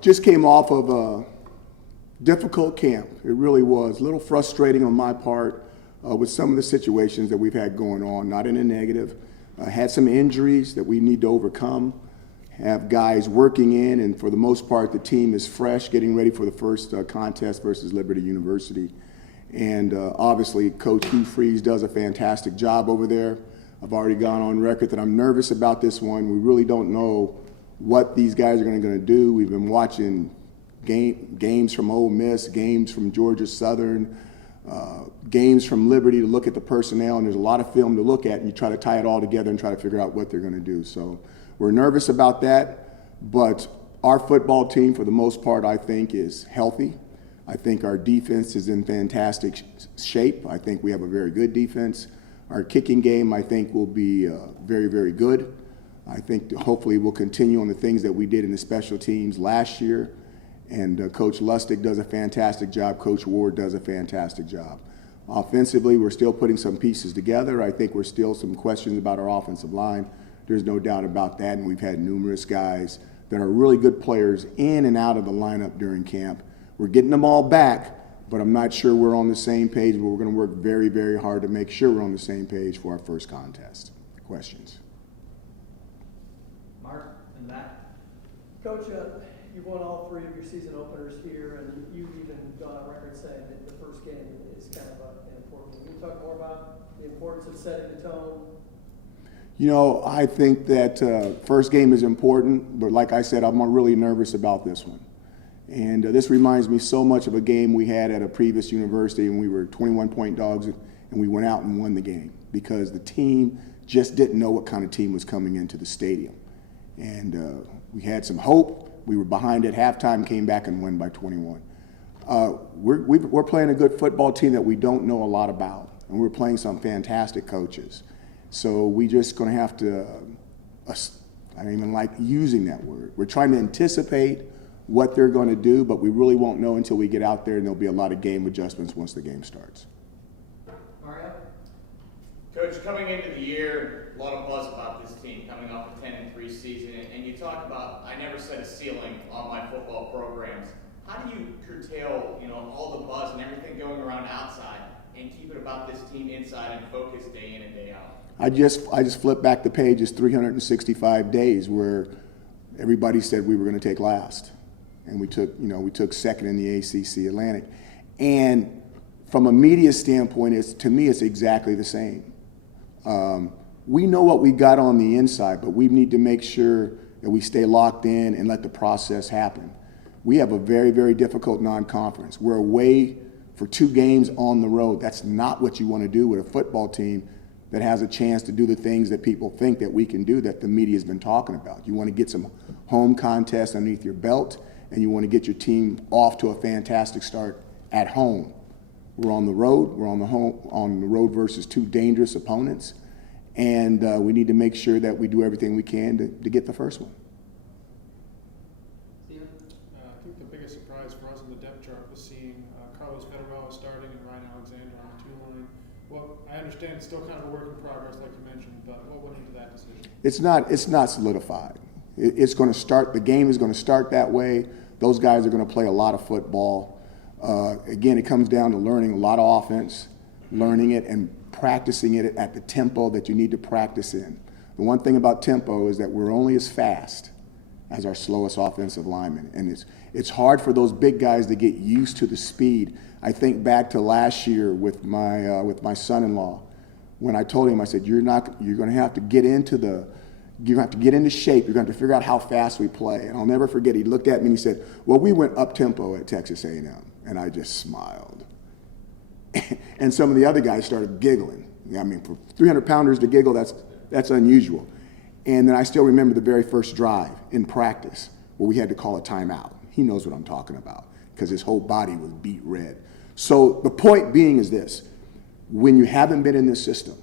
Just came off of a difficult camp. It really was. A little frustrating on my part with some of the situations that we've had going on, not in a negative. Had some injuries that we need to overcome. Have guys working in, and for the most part, the team is fresh, getting ready for the first contest versus Liberty University. And obviously, Coach Hugh Freeze does a fantastic job over there. I've already gone on record that I'm nervous about this one. We really don't know what these guys are going to do. We've been watching games from Ole Miss, games from Georgia Southern, games from Liberty to look at the personnel, and there's a lot of film to look at, and you try to tie it all together and try to figure out what they're going to do. So we're nervous about that, but our football team, for the most part, I think is healthy. I think our defense is in fantastic shape. I think we have a very good defense. Our kicking game, I think, will be very, very good. I think hopefully we'll continue on the things that we did in the special teams last year. And Coach Lustig does a fantastic job. Coach Ward does a fantastic job. Offensively, we're still putting some pieces together. I think we're still some questions about our offensive line. There's no doubt about that. And we've had numerous guys that are really good players in and out of the lineup during camp. We're getting them all back, but I'm not sure we're on the same page, but we're going to work very, very hard to make sure we're on the same page for our first contest. Questions? Mark and Matt. Coach, you've won all three of your season openers here, and you've even gone on record saying that the first game is kind of an important one. Can you talk more about the importance of setting the tone? You know, I think that first game is important, but like I said, I'm really nervous about this one. And this reminds me so much of a game we had at a previous university, and we were 21-point dogs, and we went out and won the game because the team just didn't know what kind of team was coming into the stadium. And we had some hope. We were behind at halftime, came back and won by 21. We're playing a good football team that we don't know a lot about, and we're playing some fantastic coaches. So we just going to have to, I don't even like using that word. We're trying to anticipate what they're going to do, but we really won't know until we get out there, and there'll be a lot of game adjustments once the game starts. Mario? Coach, coming into the year, a lot of buzz about this team coming off a 10-3 season, and you talk about, I never set a ceiling on my football programs. How do you curtail, all the buzz and everything going around outside and keep it about this team inside and focus day in and day out? I just flipped back the pages 365 days where everybody said we were going to take last. And we took second in the ACC Atlantic. And from a media standpoint, to me, it's exactly the same. We know what we got on the inside, but we need to make sure that we stay locked in and let the process happen. We have a very, very difficult non-conference. We're away for 2 games on the road. That's not what you want to do with a football team that has a chance to do the things that people think that we can do that the media's been talking about. You want to get some home contests underneath your belt, and you want to get your team off to a fantastic start at home. We're on the road. We're on the road versus 2 dangerous opponents, and we need to make sure that we do everything we can to get the first one. I think the biggest surprise for us in the depth chart was seeing Carlos Federer starting and Ryan Alexander on the 2 line. Well, I understand it's still kind of a work in progress, like you mentioned, but what went into that decision? It's not solidified. It's going to start. The game is going to start that way. Those guys are going to play a lot of football. Again, it comes down to learning a lot of offense, learning it and practicing it at the tempo that you need to practice in. The one thing about tempo is that we're only as fast as our slowest offensive linemen, and it's hard for those big guys to get used to the speed. I think back to last year with my son-in-law, when I told him, I said, you're going to have to get into shape. You're going to have to figure out how fast we play. And I'll never forget, he looked at me and he said, well, we went up-tempo at Texas A&M. And I just smiled. And some of the other guys started giggling. I mean, for 300-pounders to giggle, that's unusual. And then I still remember the very first drive in practice where we had to call a timeout. He knows what I'm talking about because his whole body was beat red. So the point being is this. When you haven't been in this system,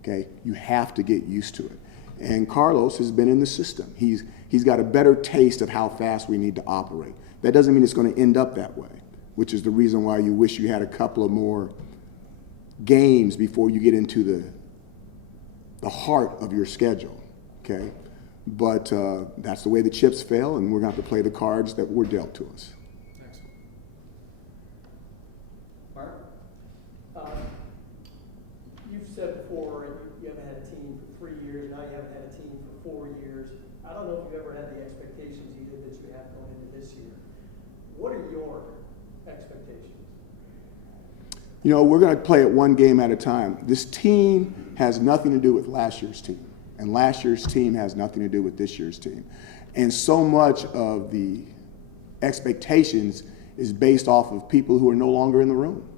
okay, you have to get used to it. And Carlos has been in the system. He's got a better taste of how fast we need to operate. That doesn't mean it's going to end up that way, which is the reason why you wish you had a couple of more games before you get into the heart of your schedule, okay? But that's the way the chips fell, and we're going to have to play the cards that were dealt to us. Thanks. Mark? You've said before you haven't had a team for 3 years, now you haven't had a team for 4 years. I don't know if you've ever had the expectations you did that you have going into this year. What are your expectations? You know, we're going to play it one game at a time. This team has nothing to do with last year's team, and last year's team has nothing to do with this year's team. And so much of the expectations is based off of people who are no longer in the room.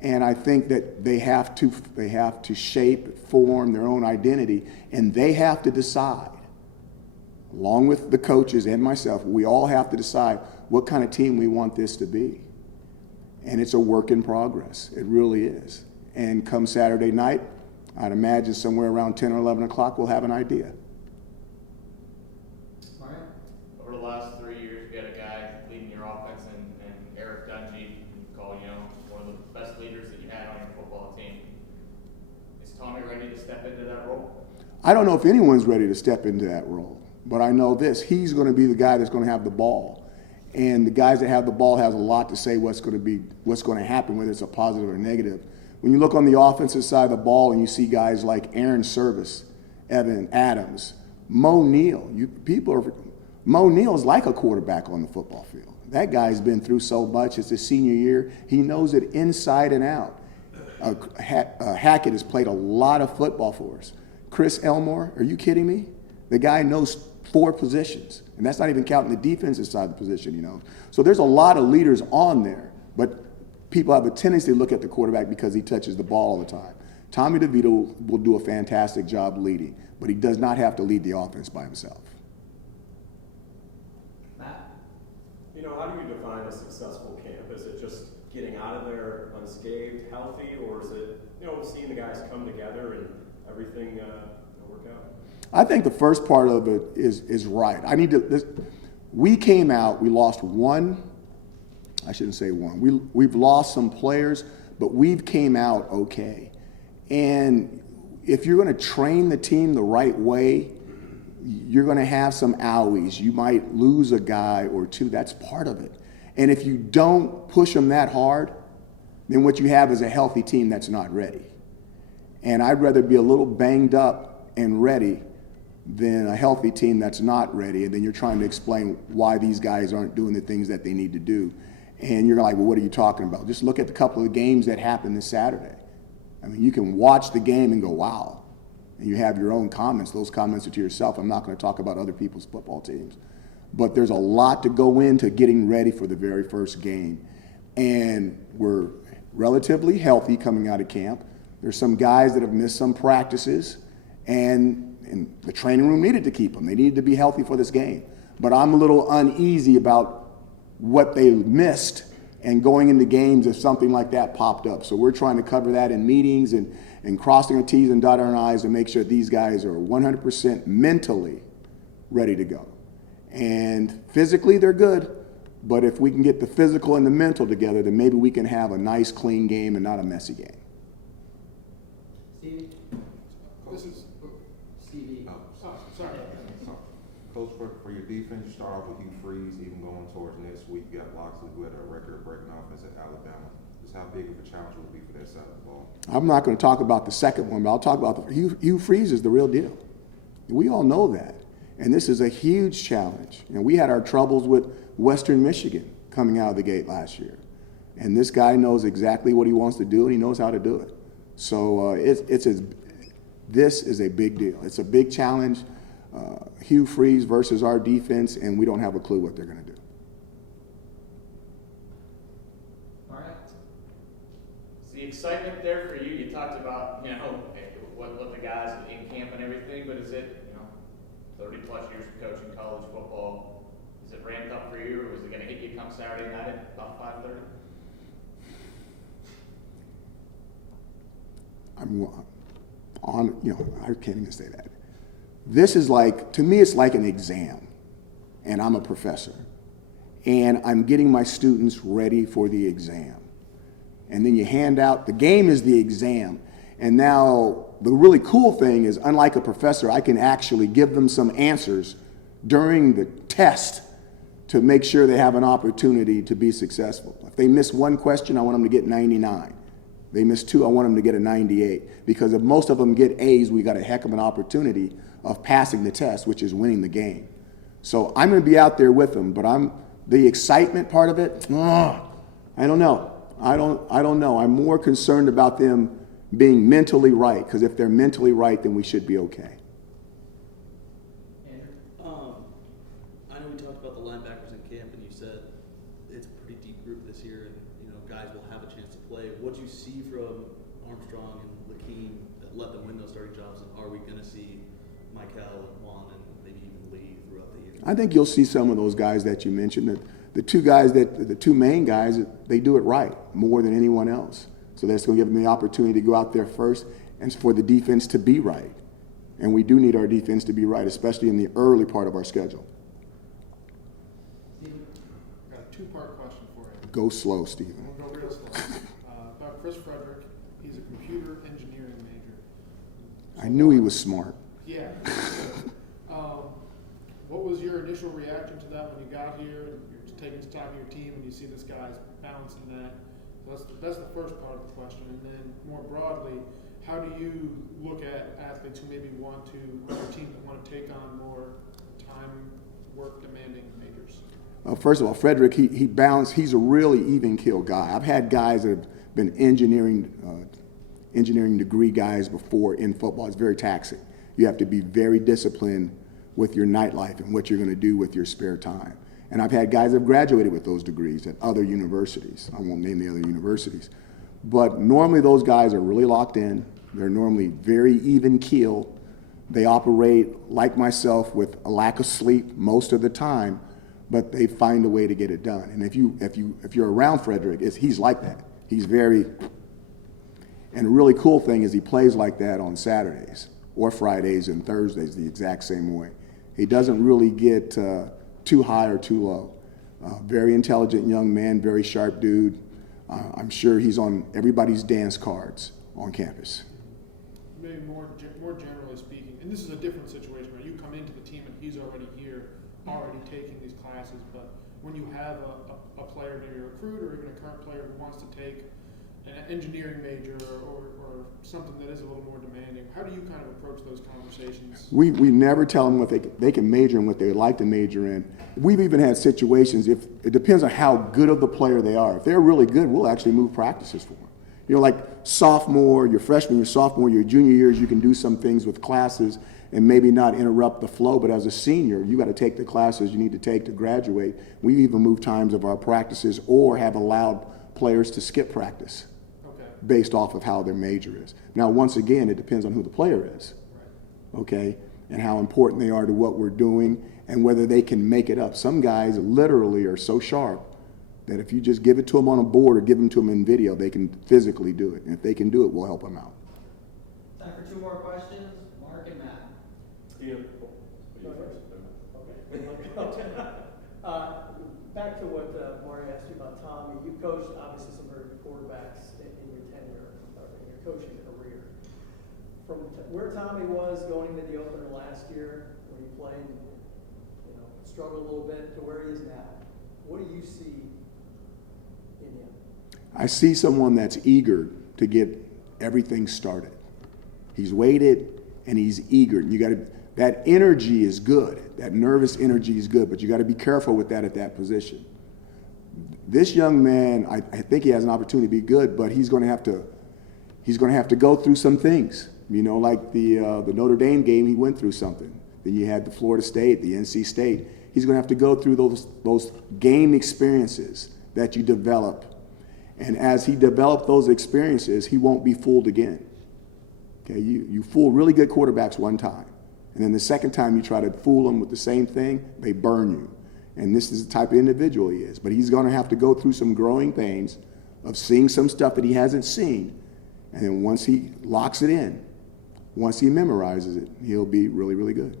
And I think that they have to shape, form their own identity, and they have to decide, along with the coaches and myself, we all have to decide what kind of team we want this to be. And it's a work in progress. It really is. And come Saturday night, I'd imagine somewhere around 10 or 11 o'clock, we'll have an idea. All right. Over the last 3 years, you had a guy leading your offense and Eric Dungy, you call, one of the best leaders that you had on your football team. Is Tommy ready to step into that role? I don't know if anyone's ready to step into that role, but I know this. He's going to be the guy that's going to have the ball. And the guys that have the ball has a lot to say what's going to happen, whether it's a positive or negative. When you look on the offensive side of the ball and you see guys like Aaron Service, Evan Adams, Mo Neal, Mo Neal's like a quarterback on the football field. That guy's been through so much. It's his senior year. He knows it inside and out. Hackett has played a lot of football for us. Chris Elmore, are you kidding me? The guy knows 4 positions, and that's not even counting the defensive side of the position, So there's a lot of leaders on there, but people have a tendency to look at the quarterback because he touches the ball all the time. Tommy DeVito will do a fantastic job leading, but he does not have to lead the offense by himself. Matt? How do you define a successful camp? Is it just getting out of there unscathed, healthy, or is it, seeing the guys come together and everything work out? I think the first part of it is right. We came out, we lost one, I shouldn't say one. We've lost some players, but we've came out okay. And if you're going to train the team the right way, you're going to have some owies. You might lose a guy or two. That's part of it. And if you don't push them that hard, then what you have is a healthy team that's not ready. And I'd rather be a little banged up and ready than a healthy team that's not ready, and then you're trying to explain why these guys aren't doing the things that they need to do. And you're like, well, what are you talking about? Just look at the couple of games that happened this Saturday. I mean, you can watch the game and go, wow. And you have your own comments. Those comments are to yourself. I'm not going to talk about other people's football teams. But there's a lot to go into getting ready for the very first game. And we're relatively healthy coming out of camp. There's some guys that have missed some practices, and the training room needed to keep them. They needed to be healthy for this game. But I'm a little uneasy about what they missed and going into games if something like that popped up. So we're trying to cover that in meetings and crossing our T's and dotting our I's to make sure these guys are 100% mentally ready to go. And physically, they're good. But if we can get the physical and the mental together, then maybe we can have a nice, clean game and not a messy game. Stevie? This is, Stevie. sorry. Coach, for your defense, you start off with Hugh Freeze, even going towards next week. You got Loxley, who had a record-breaking offense at Alabama. Just how big of a challenge will it be for that side of the ball? I'm not going to talk about the second one, but I'll talk about Hugh Freeze is the real deal. We all know that. And this is a huge challenge. We had our troubles with Western Michigan coming out of the gate last year. And this guy knows exactly what he wants to do, and he knows how to do it. So this is a big deal. It's a big challenge. Hugh Freeze versus our defense, and we don't have a clue what they're going to do. All right. Is the excitement there for you? You talked about, what the guys in camp and everything, but is it, 30 plus years of coaching college football, is it ramped up for you, or is it going to hit you come Saturday night at about 5:30? I can't even say that. This is to me, it's like an exam, and I'm a professor, and I'm getting my students ready for the exam. And then you hand out, the game is the exam, and now the really cool thing is, unlike a professor, I can actually give them some answers during the test to make sure they have an opportunity to be successful. If they miss one question, I want them to get 99. They miss two, I want them to get a 98. Because if most of them get A's, we got a heck of an opportunity of passing the test, which is winning the game. So I'm going to be out there with them, but the excitement part of it, I don't know. I don't know. I'm more concerned about them being mentally right, because if they're mentally right, then we should be okay. I know we talked about the linebackers in camp, and you said it's a pretty deep group this year, and guys will have a chance to play. What do you see from Armstrong and Lakeem that let them win those starting jobs, and are we going to see Michael and Juan and maybe even Lee throughout the year? I think you'll see some of those guys that you mentioned. The two main guys, they do it right more than anyone else. So that's going to give them the opportunity to go out there first and for the defense to be right. And we do need our defense to be right, especially in the early part of our schedule. Got a two-part question for you. Go slow, Stephen. We'll go real slow. About Chris Frederick, he's a computer engineering major. I knew he was smart. Yeah. What was your initial reaction to that when you got here? You're taking stock of your team and you see this guy's balancing that. So that's the first part of the question. And then more broadly, how do you look at athletes who maybe want to, on your team that want to take on more time, work demanding majors? First of all, Frederick, he balanced. He's a really even keel guy. I've had guys that have been engineering degree guys before in football. It's very taxing. You have to be very disciplined with your nightlife and what you're going to do with your spare time. And I've had guys that have graduated with those degrees at other universities. I won't name the other universities. But normally those guys are really locked in. They're normally very even keel. They operate like myself with a lack of sleep most of the time, but they find a way to get it done. And if you're around Frederick, he's like that. He's very, and the really cool thing is he plays like that on Saturdays or Fridays and Thursdays the exact same way. He doesn't really get too high or too low. Very intelligent young man, very sharp dude. I'm sure he's on everybody's dance cards on campus. Maybe more generally speaking, and this is a different situation where you come into the team and he's already here, already taking these classes, but when you have a player near your recruit or even a current player who wants to take an engineering major or something that is a little more demanding, how do you kind of approach those conversations? We never tell them what they can major in, what they would like to major in. We've even had situations, if it depends on how good of the player they are. If they're really good, we'll actually move practices for them. Like sophomore, your freshman, your sophomore, your junior years, you can do some things with classes and maybe not interrupt the flow, but as a senior, you got to take the classes you need to take to graduate. We even move times of our practices or have allowed players to skip practice based off of how their major is. Now, once again, it depends on who the player is, okay, and how important they are to what we're doing and whether they can make it up. Some guys literally are so sharp that if you just give it to them on a board or give them to them in video, they can physically do it. And if they can do it, we'll help them out. Time for two more questions. Mark and Matt. Ian, Back to what Marty asked you about Tommy. You coached obviously some very good quarterbacks in your tenure, or in your coaching career. From where Tommy was going into the opener last year, when he played, struggled a little bit, to where he is now, what do you see in him? I see someone that's eager to get everything started. He's waited and he's eager. That energy is good. That nervous energy is good, but you got to be careful with that at that position. This young man, I think he has an opportunity to be good, but he's going to have to go through some things. Like the Notre Dame game, he went through something. Then you had the Florida State, the NC State. He's going to have to go through those game experiences that you develop. And as he develops those experiences, he won't be fooled again. Okay, you fool really good quarterbacks one time. And then the second time you try to fool them with the same thing, they burn you. And this is the type of individual he is. But he's going to have to go through some growing pains of seeing some stuff that he hasn't seen. And then once he locks it in, once he memorizes it, he'll be really, really good.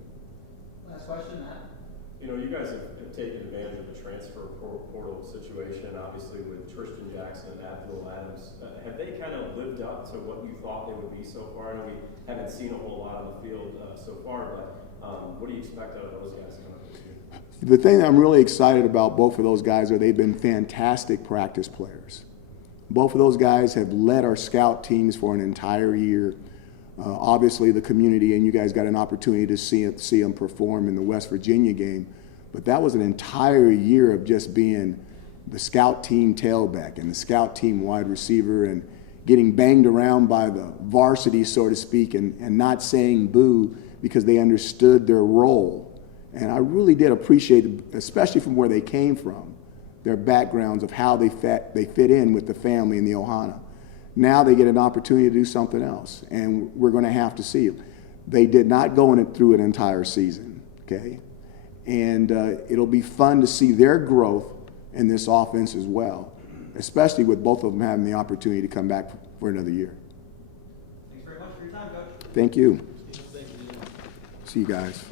Last question, Matt. You know, you guys have taken advantage of the transfer portal situation, obviously with Tristan Jackson and Abdul Adams. Have they kind of lived up to what you thought they would be so far? I know we haven't seen a whole lot on the field so far, but what do you expect out of those guys coming up this year? The thing that I'm really excited about both of those guys are they've been fantastic practice players. Both of those guys have led our scout teams for an entire year. Obviously, the community and you guys got an opportunity to see them perform in the West Virginia game, but that was an entire year of just being the scout team tailback and the scout team wide receiver and getting banged around by the varsity, so to speak, and not saying boo because they understood their role. And I really did appreciate, especially from where they came from, their backgrounds of how they fit in with the family in the Ohana. Now they get an opportunity to do something else, and we're going to have to see it. They did not go through an entire season, okay? And it'll be fun to see their growth in this offense as well, especially with both of them having the opportunity to come back for another year. Thanks very much for your time, Coach. Thank you. Thank you. See you guys.